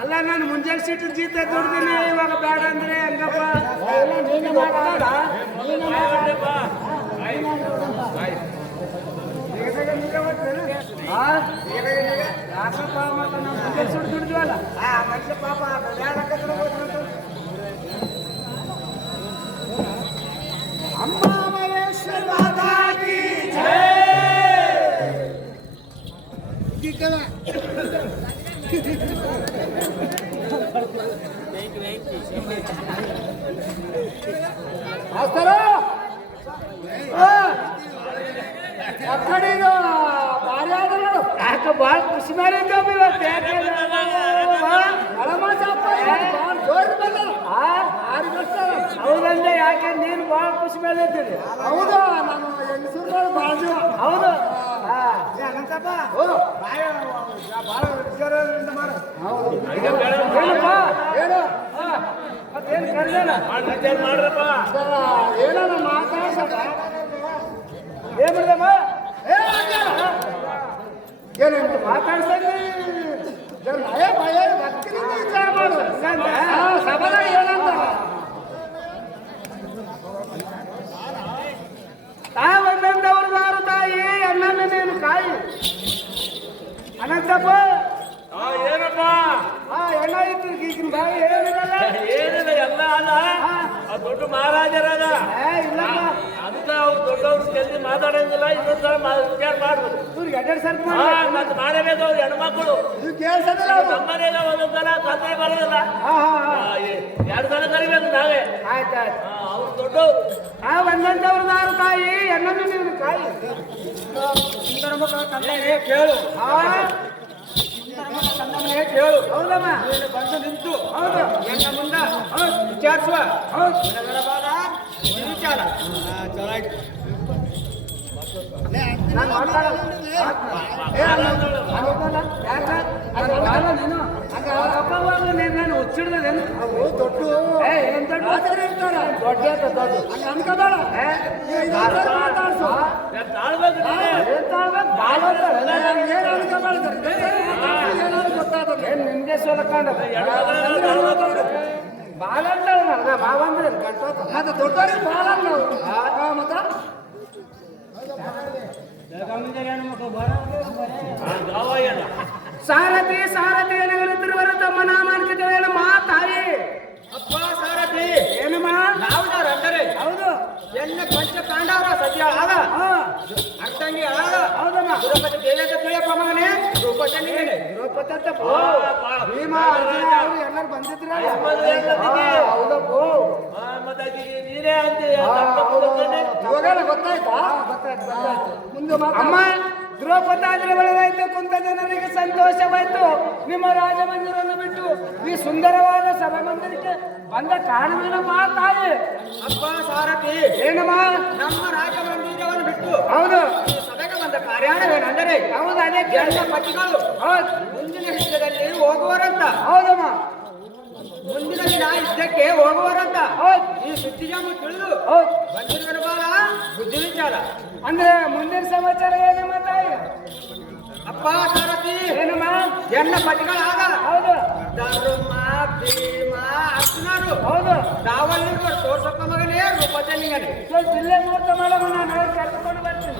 ಅಲ್ಲ ನಾನು ಮುಂಜಾನೆ ಸೀಟ್ ಜೀತ ದುಡ್ದಿನಿ ಇವಾಗ ಬೇಡ ಅಂದ್ರೆ ಹಂಗಪ್ಪ ಯಾಕಪ್ಪ ಮತ್ತೆ ನಾವು ಮುಂಜಾನೆ ಸೀಟ್ ದುಡ್ದಿವಲ್ಲ ಮನುಷ್ಯ ಪಾಪ ಅಮ್ಮ ಮಹೇಶ್ವರ ಬಾಳ ಖುಷಿ ಮಾಡಿದ್ದೇವೆ ಹೌದಂದ್ರೆ ಯಾಕೆ ನೀನು ಬಹಳ ಖುಷಿ ಮೇಲೆ ಇದ್ದೀರಿ ಹೌದು ನಾನು ಹೆಂಗಸೂರು ಬಾಜು ಹೌದು ಏನೋ ಮಾತಾಡ್ಸಪ್ಪ ಏನ್ ಬಿಡ್ದಮ್ಮ ಏನಂತ ಮಾತಾಡ್ಸಂಗಿ ವಿಚಾರ ಮಾಡು ಸಭಾದಾಗ ಏನಂತ ತಾವಂದವ್ರದಾರು ತಾಯಿ ಅಣ್ಣನ ನೀನು ಕಾಯಿ ಅನಂತಪ್ಪ ಏನಪ್ಪ ಎಣ್ಣ ಇತ್ತು ಈಗಿನ ಬಾಯಿ ಏನಿಲ್ಲ ಏನಿಲ್ಲ ಎಲ್ಲ ಅಲ್ಲ ದೊಡ್ಡ ಮಹಾರಾಜರದ ಇಲ್ಲಪ್ಪ ಅದಕ್ಕೆ ಅವ್ರು ದೊಡ್ಡವ್ರು ಜಲ್ದಿ ಮಾತಾಡೋದಿಲ್ಲ ಇನ್ನೊಂದು ಸಲ ವಿಚಾರ ಮಾಡ್ಬೋದು ಇವ್ರಿಗೆ ಎರಡೆರಡು ಸಲ ಮತ್ತೆ ಮಾಡಬೇಕು ಅವ್ರು ಹೆಣ್ಮಕ್ಳು ಕೇಳಿಸೋದಿಲ್ಲ ನಮ್ಮನೆಲ್ಲ ಒಂದೊಂದು ಸಲ ತಂದೆ ಬರೋದಿಲ್ಲ ಎರಡು ಸಲ ಕರಿಬೇಕು ನಾವೇ ಆಯ್ತಾಯ್ತು ಅವ್ರು ದೊಡ್ಡವ್ರು ಒಂದಂತವ್ರದಾರು ತಾಯಿ ಎಣ್ಣನ್ನು ನೀವು ಕಾಯಿ ಸುಂದರ ಮಕ್ಕಳ ತಂದೆ ಕೇಳು ಕೇಳು ಹೌದಮ್ಮ ಬಂದು ನಿಂತು ಹೌದು ಎಣ್ಣ ಮುಂದ ವಿಚಾರಿಸುವ ಹೌದು ವಿಚಾರ ನಾನು ಮಾತಾಡಲ್ಲ ನೀನು ನಾನು ಹುಚ್ಚಿಡ್ದೇನು ದೊಡ್ಡ ಏನ್ ದೊಡ್ಡ ದೊಡ್ಡ ಅನ್ಕೋಬೇಡ ಏನ್ ನಿಮ್ಗೆ ಸೋಲಕೊಂಡ ಬಾಲ ಅಂತ ಬಾವಂದ್ರೆ ಮತ್ತೆ ದೊಡ್ಡವ್ರಿಗೆ ಬಾಲ ಮತ್ತ ಸಾರಥಿ ಸಾರಥಿ ಏನಾಗುತ್ತಿರುವರು ತಮ್ಮ ನಾಮಾಂಕಿತ ಏನಮ್ಮ ತಾಯಿ ಅಪ್ಪ ಸಾರಥಿ ಏನಮ್ಮ ನಾವು ಅಂದರೆ ಹೌದು ಎಣ್ಣೆ ಪಂಚ ಪಾಂಡವರ ಸದ್ಯ ಆಗ ಅರ್ಥಂಗಿ ಆಗ ದ್ರೌಪದಿ ದೇವಿ ಅಂತ ತಿಳಿಯಪ್ಪ ಮಗನೇ. ದ್ರೌಪದಿ ಅಂತ ಭೀಮ ಅರ್ಜುನ ಅವರು ಎಲ್ಲರೂ ಬಂದಿದ್ರ. ಹೌದಪ್ಪ. ನೀನೇ ಅಂತೀಯ. ಇವಾಗ ಗೊತ್ತಾಯ್ತಾ? ಮುಂದೆ ಅಮ್ಮ ದ್ರೌಪದಿ ಆದ್ರೆ ಒಳ್ಳೆದಾಯ್ತು. ಕುಂತ ಜನರಿಗೆ ಸಂತೋಷವಾಯ್ತು. ನಿಮ್ಮ ರಾಜಮಂದಿರವನ್ನು ಬಿಟ್ಟು ಈ ಸುಂದರವಾದ ಸಭಾಮಂದಿರಕ್ಕೆ ಬಂದ ಕಾರಣವೇನಮ್ಮ ತಾಯಿ? ಅಪ್ಪ ಸಾರಥಿ, ಏನಮ್ಮ? ನಮ್ಮ ರಾಜಮಂದಿರವನ್ನು ಬಿಟ್ಟು ಹೌದು ಸಭೆಗೆ ಬಂದ ಕಾರ್ಯಾಣವೇನೆಂದರೆ ಹೌದು ಅದೇ ಎಲ್ಲ ಪತಿಗಳು ಹೌದು ಮುಂದಿನ ಯುದ್ಧದಲ್ಲಿ ಹೋಗುವರಂತ. ಹೌದಮ್ಮ. ಮುಂದಿನ ದಿನ ಯುದ್ಧಕ್ಕೆ ಹೋಗುವರಂತ ಹೌದು ಈ ಸುದ್ದಿಯನ್ನು ತಿಳಿದು ಹೌದು ಬಂದಿರುವನ ಬಾಲ ಬುದ್ಧಿ ವಿಚಾರ. ಅಂದ್ರೆ ಮುಂದಿನ ಸಮಾಚಾರ ಏನಮ್ಮ ತಾಯಿ? ಅಪ್ಪ ಸಾರಥಿ, ಏನಮ್ಮ? ಎಲ್ಲ ಪತಿಗಳಾಗ ಹೌದು ಧರ್ಮ ಭೀಮ ಅರ್ಜುನರು ಹೌದು ತಾವಲ್ಲಿರುವ ತೋರ್ಸಪ್ಪ ಮಗನೇ ರೂಪದಲ್ಲಿಗನೇ. ಸ್ವಲ್ಪ ಇಲ್ಲೇ ಮುಹೂರ್ತ ಮಾಡಮ್ಮ, ನಾನು ಕರ್ಕೊಂಡು ಬರ್ತೀನಿ.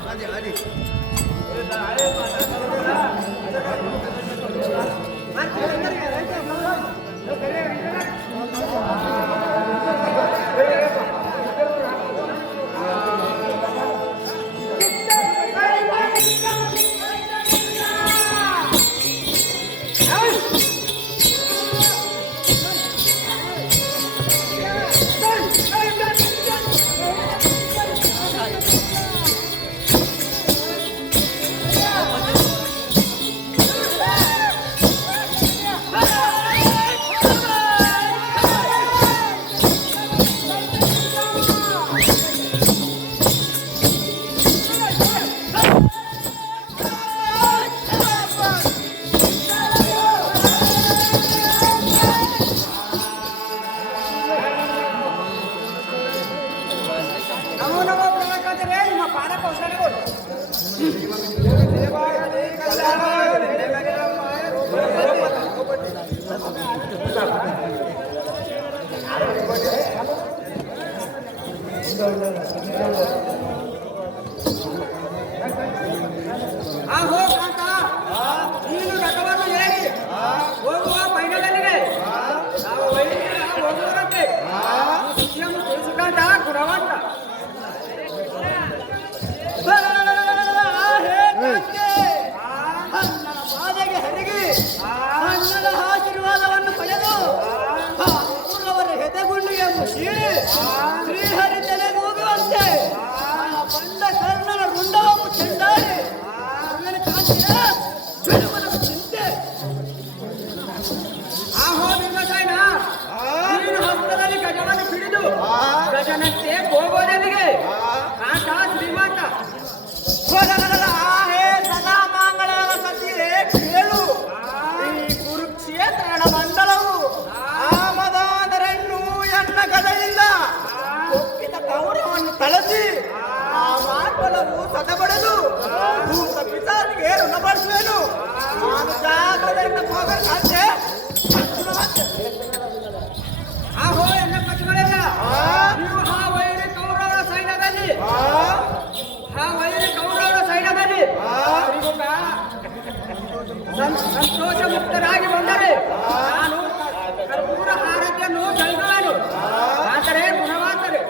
ನಮೋ ನಮೋ ಪ್ರಣಕಾಂತರೇ, ನಿಮ್ಮ ಪಾದ ಕೌಶಲ್ಯಗಳು ಆಹೋ ಕಾಂತ, ನೀನು ರಥವನ್ನು ಏರಿ ಹೋಗುವ ಫೈನಲಲ್ಲಿಗೆ ನಾವು ವೈದ್ಯರ ಹೋಗುವರಂತೆ ವಿಷಯವನ್ನು ತಿಳಿಸಿಕೊಂಡ ಗುಣವಂತ. ಬಾಧೆಗೆ ಹರಿಗಿ ಅಣ್ಣನ ಆಶೀರ್ವಾದವನ್ನು ಪಡೆದು ಅವರ ಹೆದಗುಂಡಿಗೆ ಮುಷೀಳಿ ಶ್ರೀಹರಿ ತಲೆ ಹೋಗುವಂತೆ ಬಂದ ಕರ್ಣನ ರುಂಡವನ್ನು ಚೆಂಡಾಡಿ ಚಿಂತೆ. ಆಹೋ ಭೀಮಸೇನ, ನೀನು ಹಸ್ತದಲ್ಲಿ ಗಜವನ್ನು ಹಿಡಿದು ಗಜನಂತೆ ಹೋಗೋದಲ್ಲಿಗೆ ಕಾಂತ ಶ್ರೀಮಾತ. ಹೇ ಸದಾ ಮಂಗಳದ ಸತಿಯೇ ಕೇಳು, ಈ ಕುರುಕ್ಷೇತ್ರನ ಮಂಡಲವು ಆಮದಾದರನ್ನು ಎನ್ನ ಗದೆಯಿಂದ ಒಪ್ಪಿದ ಕೌರವನ್ನು ತಳಸಿ ಆ ಮಾರ್ಬಲವು ಸದಬಡದು ಭೂತ ಪಿತಾರಿಗೆ ಋಣಪಡಿಸುವೆನು. ನಾನು ಜಾಗ್ರತೆಯಿಂದ ಹೋಗಲಾಚೆ. ಆಹೋ ಎನ್ನ ಪತಿಗಳೆಲ್ಲ, ನೀವು ಆ ವೈರಿ ಕೌರವರ ಸೈನ್ಯದಲ್ಲಿ ಸಂತೋಷ ಮುಕ್ತರಾಗಿ ಬಂದರೆ ನಾನು ಕರ್ಪೂರ ಆರೋಗ್ಯವನ್ನು ಕೈಗೊಳ್ಳಲು ಆದರೆ ಗುಣವಾದರೆ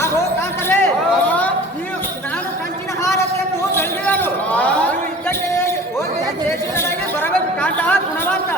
ಆಹೋ ಕಾಂತರೇ, ನಾನು ಕಂಚಿನ ಹಾರತೆಯನ್ನು ಬೆಳೆದಿರಲು ನೀವು ಇದ್ದಕ್ಕೆ ಹೋಗಿ ದೇಶದೊಳಗೆ ಬರಬೇಕು ಕಾಂತ ಗುಣವಂತ.